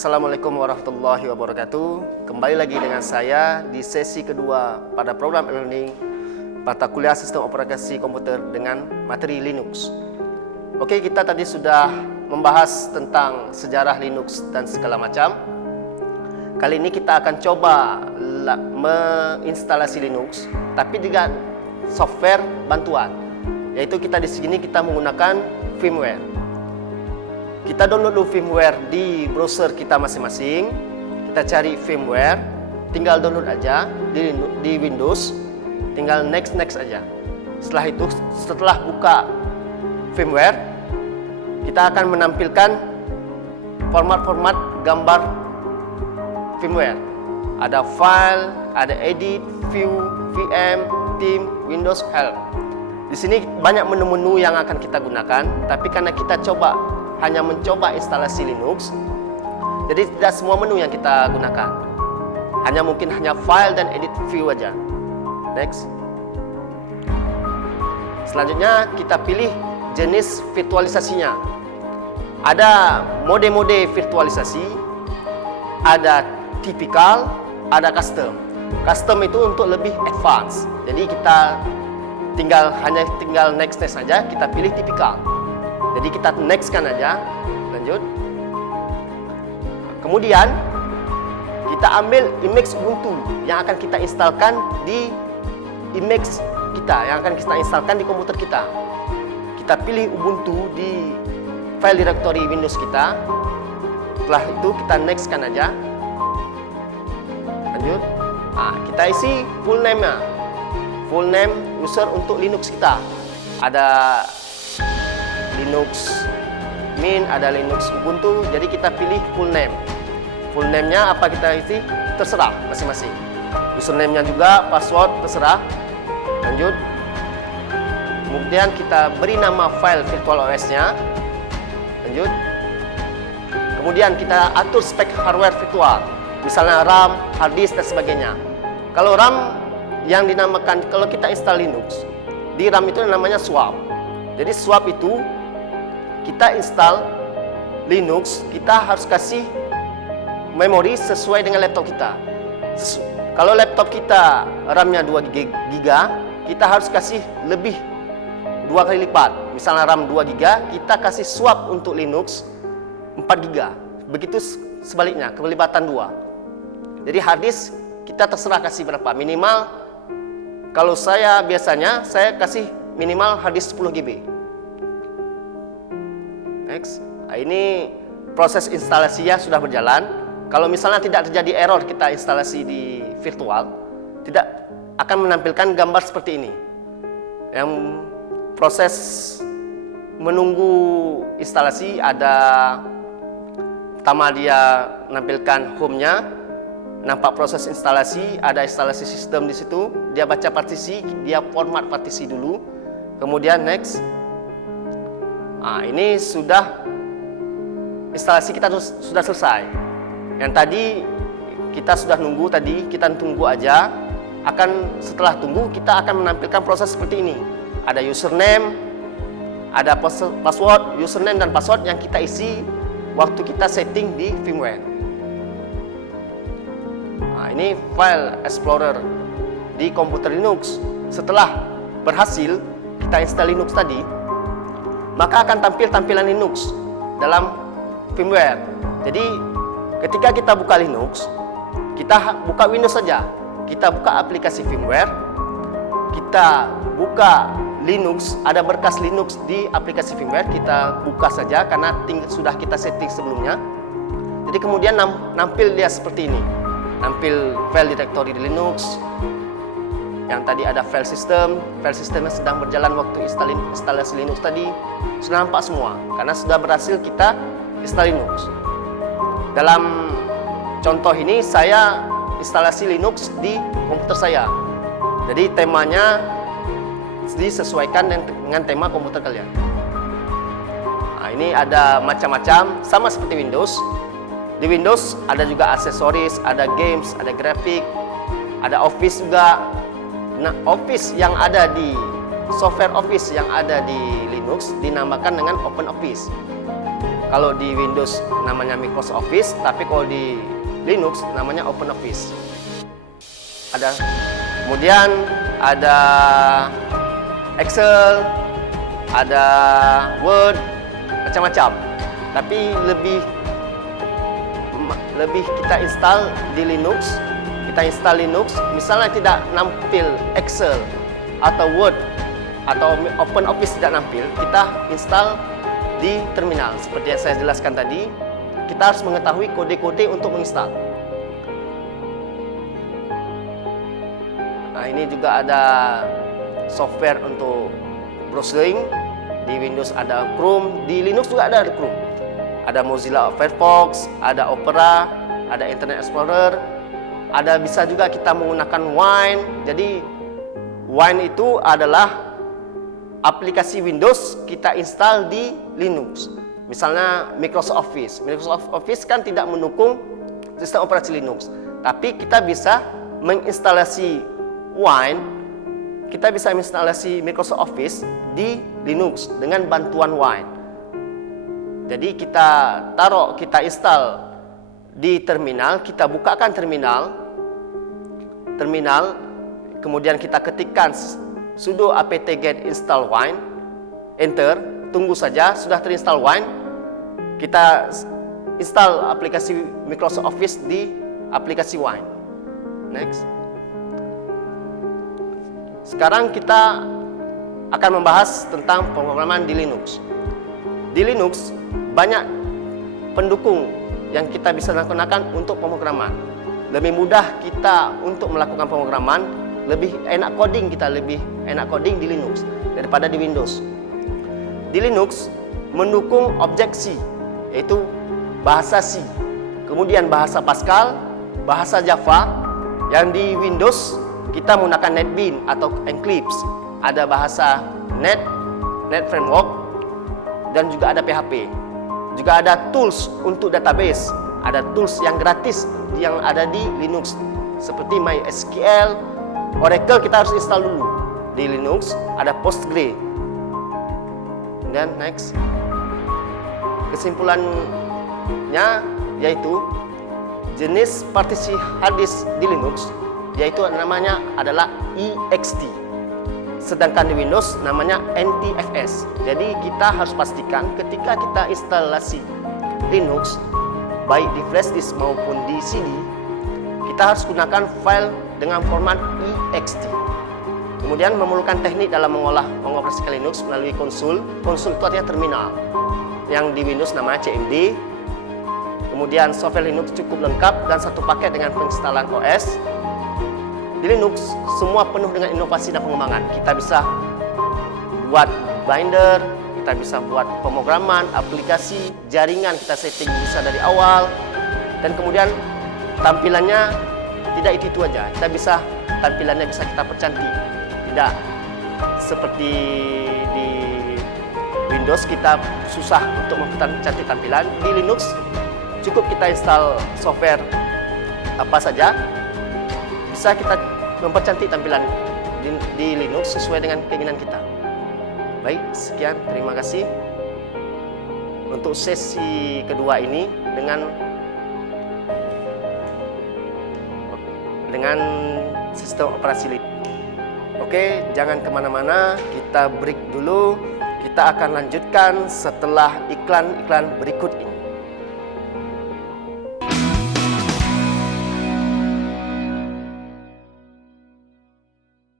Assalamualaikum warahmatullahi wabarakatuh. Kembali lagi dengan saya di sesi kedua pada program e-learning mata kuliah sistem operasi komputer dengan materi Linux. Oke, kita tadi sudah membahas tentang sejarah Linux dan segala macam. Kali ini kita akan coba menginstalasi Linux tapi dengan software bantuan. Yaitu kita di sini kita menggunakan firmware. Kita download dulu firmware di browser kita masing-masing. Kita cari firmware, tinggal download aja di Windows, tinggal next aja. Setelah itu, setelah buka firmware, kita akan menampilkan format-format gambar firmware. Ada file, ada edit, view, VM, theme, Windows Help. Di sini banyak menu-menu yang akan kita gunakan, tapi karena kita hanya mencoba instalasi Linux, jadi tidak semua menu yang kita gunakan. Mungkin hanya file dan edit view aja. Next. Selanjutnya kita pilih jenis virtualisasinya. Ada mode-mode virtualisasi, ada typical, ada custom. Custom itu untuk lebih advance. Jadi kita hanya tinggal next saja, kita pilih typical. Jadi kita next-kan aja, lanjut. Kemudian kita ambil image Ubuntu yang akan kita instalkan di image kita, yang akan kita instalkan di komputer kita. Kita pilih Ubuntu di file directory Windows kita. Setelah itu kita next-kan aja, lanjut. Kita isi full name-nya, full name user untuk Linux kita. Ada Linux Mint, ada Linux Ubuntu, jadi kita pilih full name. Full name-nya apa kita isi, terserah masing-masing. Username-nya juga, password terserah. Lanjut. Kemudian kita beri nama file virtual OS-nya. Lanjut. Kemudian kita atur spek hardware virtual, misalnya RAM, hard disk dan sebagainya. Kalau RAM yang dinamakan, kalau kita install Linux, di RAM itu namanya swap. Jadi swap itu kita install Linux, kita harus kasih memori sesuai dengan laptop kita. Kalau laptop kita RAM-nya 2 GB, kita harus kasih lebih 2 kali lipat. Misalnya RAM 2 GB, kita kasih swap untuk Linux 4 GB. Begitu sebaliknya, kelipatan 2. Jadi hard disk kita terserah kasih berapa. Minimal, kalau saya biasanya, saya kasih minimal hard disk 10 GB. Next. Ini proses instalasinya sudah berjalan. Kalau misalnya tidak terjadi error kita instalasi di virtual, tidak akan menampilkan gambar seperti ini. Yang proses menunggu instalasi ada, pertama dia menampilkan home-nya, nampak proses instalasi, ada instalasi sistem di situ, dia baca partisi, dia format partisi dulu, kemudian next. Ini sudah instalasi kita sudah selesai. Yang tadi kita sudah nunggu tadi, kita tunggu aja. Setelah tunggu kita akan menampilkan proses seperti ini. Ada username, ada password, username dan password yang kita isi waktu kita setting di firmware. Ini file explorer di komputer Linux. Setelah berhasil kita install Linux tadi, maka akan tampil tampilan Linux dalam firmware. Jadi ketika kita buka Linux, kita buka Windows saja, kita buka aplikasi firmware, kita buka Linux, ada berkas Linux di aplikasi firmware, kita buka saja karena sudah kita setting sebelumnya. Jadi kemudian nampil dia seperti ini, nampil file directory di Linux. Yang tadi ada file sistemnya sedang berjalan waktu instalasi Linux tadi, sudah nampak semua karena sudah berhasil kita install Linux. Dalam contoh ini saya instalasi Linux di komputer saya. Jadi temanya disesuaikan dengan tema komputer kalian. Ini ada macam-macam, sama seperti Windows. Di Windows ada juga aksesoris, ada games, ada grafik, ada Office juga. Nah, Office yang ada di software Office yang ada di Linux dinamakan dengan Open Office. Kalau di Windows namanya Microsoft Office, tapi kalau di Linux namanya OpenOffice. Kemudian ada Excel, ada Word, macam-macam. Tapi lebih kita install di Linux. Kita install Linux, misalnya tidak nampil Excel atau Word atau OpenOffice tidak nampil, kita install di terminal. Seperti yang saya jelaskan tadi, kita harus mengetahui kode-kode untuk menginstal. Nah, ini juga ada software untuk browsing. Di Windows ada Chrome, di Linux juga ada Chrome. Ada Mozilla Firefox, ada Opera, ada Internet Explorer. Bisa juga kita menggunakan Wine. Jadi Wine itu adalah aplikasi Windows kita install di Linux. Misalnya Microsoft Office. Microsoft Office kan tidak mendukung sistem operasi Linux. Tapi kita bisa menginstalasi Wine, kita bisa menginstalasi Microsoft Office di Linux dengan bantuan Wine. Jadi kita install di terminal, kita bukakan terminal, kemudian kita ketikkan sudo apt-get install Wine, enter, tunggu saja, sudah terinstall Wine. Kita install aplikasi Microsoft Office di aplikasi Wine. Next. Sekarang kita akan membahas tentang pemrograman di Linux. Di Linux banyak pendukung yang kita bisa gunakan untuk pemrograman. Lebih mudah kita untuk melakukan pemrograman, lebih enak coding di Linux daripada di Windows. Di Linux mendukung Object-C, yaitu bahasa C. Kemudian bahasa Pascal, bahasa Java. Yang di Windows kita menggunakan NetBeans atau Eclipse. Ada bahasa Net Framework, dan juga ada PHP. Juga ada tools untuk database. Ada tools yang gratis yang ada di Linux seperti MySQL, Oracle kita harus install dulu. Di Linux ada Postgre. Dan next. Kesimpulannya yaitu jenis partisi hard disk di Linux yaitu namanya adalah ext. Sedangkan di Windows namanya NTFS. Jadi kita harus pastikan ketika kita instalasi Linux baik di flash disk maupun di CD, kita harus gunakan file dengan format ext. Kemudian memerlukan teknik dalam mengoperasikan Linux melalui konsul. Konsul itu artinya terminal. Yang di Windows namanya CMD. Kemudian software Linux cukup lengkap dan satu paket dengan penginstalan OS. Di Linux semua penuh dengan inovasi dan pengembangan. Kita bisa buat binder, kita bisa buat pemrograman, aplikasi, jaringan kita setting bisa dari awal. Dan kemudian tampilannya tidak itu aja. Tampilannya bisa kita percantik. Tidak seperti di Windows kita susah untuk mempercantik tampilan. Di Linux cukup kita install software apa saja, bisa kita mempercantik tampilan di Linux sesuai dengan keinginan kita. Baik, sekian, terima kasih untuk sesi kedua ini dengan sistem operasi Linux. Oke, jangan kemana-mana, kita break dulu. Kita akan lanjutkan setelah iklan-iklan berikut ini.